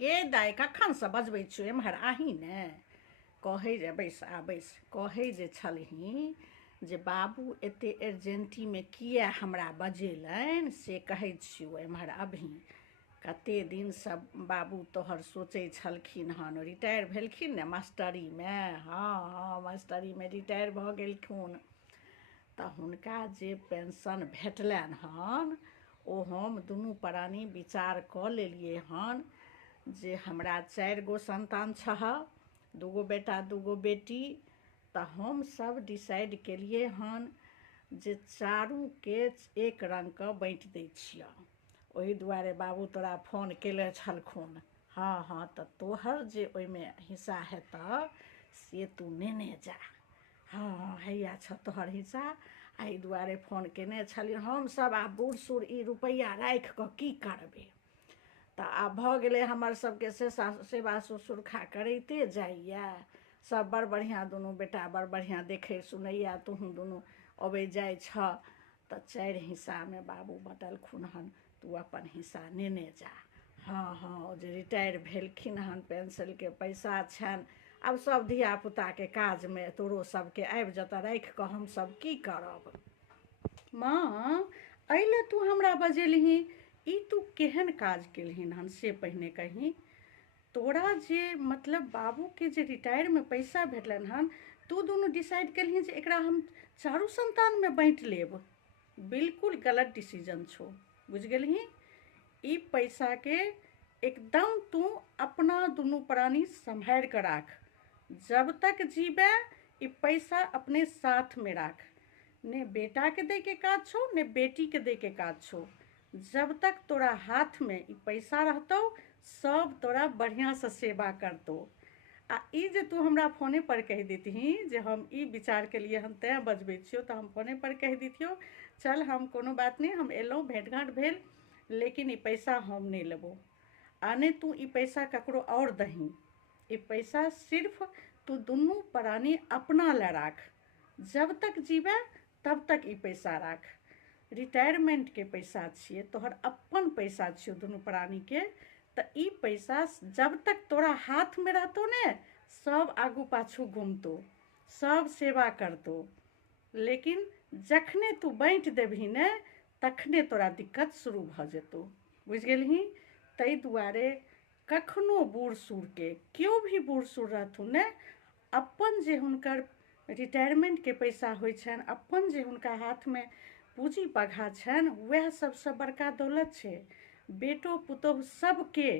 गे दाइ कखनसँ बजबै छियौ एम्हर आही ने। कहै जे बैस कहै जे छलही जे बाबू एतेक अर्जेंटीमे किए हमरा बजेलनि से कहै छियौ एम्हर अभी। कतेक दिनसँ बाबू तोहर सोचै छलखिन हन, रिटायर भेलखिन ने मास्टरीमे। हाँ मास्टरीमे रिटायर भऽ गेलखुन तऽ हुनका जे पेंशन भेटलनि हन ओ हम दुनू प्राणी विचार कऽ लेलियै हन जे हमरा 4 गो संतान छह, 2 गो बेटा 2 गो बेटी, तऽ हम सब डिसाइड केलिए हन जे चारूके एक रङ्गके बाँटि दै छियै। ओहि दुआरे बाबू तोरा फोन केले छलखुन। हाँ तऽ तोहर जे ओहिमे हिस्सा हेतऽ से तू नेने जा। हाँ हैया छ तोहर हिस्सा। एहि दुआरे फोन केने छलियै। हमसब आब बूढ़ सूढ़ ई रुपैआ राखि कऽ की करबै, तऽ आब भऽ गेलै हमर सबके सेवा शुश्रूषा करैते जाइए। सब बड़ बढ़िआँ, दुनू बेटा बड़ बढ़िआँ देखै सुनैए, तुहूँ दुनू अबै जाइ छ। तऽ 4 हिस्सामे बाबू बँटलखुन हन, तू अपन हिस्सा नेने जा। हाँ जे रिटायर भेलखिन हन पेंशनके पैसा छनि। आब सब धियापुताके काजमे तोरो सबके आबि जेतऽ, राखि कऽ हमसब की करब। माँ अइले तू हमरा बजेलही, ई तू केहन काज केलहिन हन से पहिने कही। तोरा जे मतलब बाबूके जे रिटायरमे पैसा भेटलनि हन, तू दुनू डिसाइड केलही जे एकरा हम 4 संतानमे बाँटि लेब। बिल्कुल गलत डिसीजन छौ, बुझि गेलही। ई पैसाके एकदम तू अपना दुनू प्राणी सम्हारि कऽ राख। जब तक जीबे ई पैसा अपने साथमे राख। ने बेटाके दैके काज छौ ने बेटीके दैके काज छौ। जब तक तोरा हाथमे ई पैसा रहतौ सब तोरा बढ़िआँसँ सेवा करतौ। आ ई जे तू हमरा फोने पर कहि देतही जे हम ई विचार केलिए हम तेँ बजबै छियौ, तऽ हम फोने पर कहि दितियौ चल हम कोनो बात नहीं, हम एलहुँ भेँट घाँट भेल, लेकिन ई पैसा हम नहीं लेबौ। आ नहीं तू ई पैसा ककरो और दही। ई पैसा सिर्फ तू दुनू प्राणी अपना ले राख। जब तक जीबे तब तक ई पैसा राख। रिटायरमेंटके पैसा छियै, तोहर अपन पैसा छियौ दुनू प्राणीके। तऽ ई पैसा जब तक तोरा हाथमे रहतौ ने सब आगू पाछू घूमतौ, सब सेवा करतौ। लेकिन जखने तू बाँटि देबही ने तखने तोरा दिक्कत शुरू भऽ जेतौ, बुझि गेलही। ताहि दुआरे कखनो बूढ़ सूढ़के, केओ भी बूढ़ सूढ़ रहथुन ने, अपन जे हुनकर रिटायरमेंटके पैसा होइ छनि, अपन जे हुनका हाथमे पूँजी पघा छनि, वएह सबसँ बड़का दौलत छै। बेटो पुतोहु सबके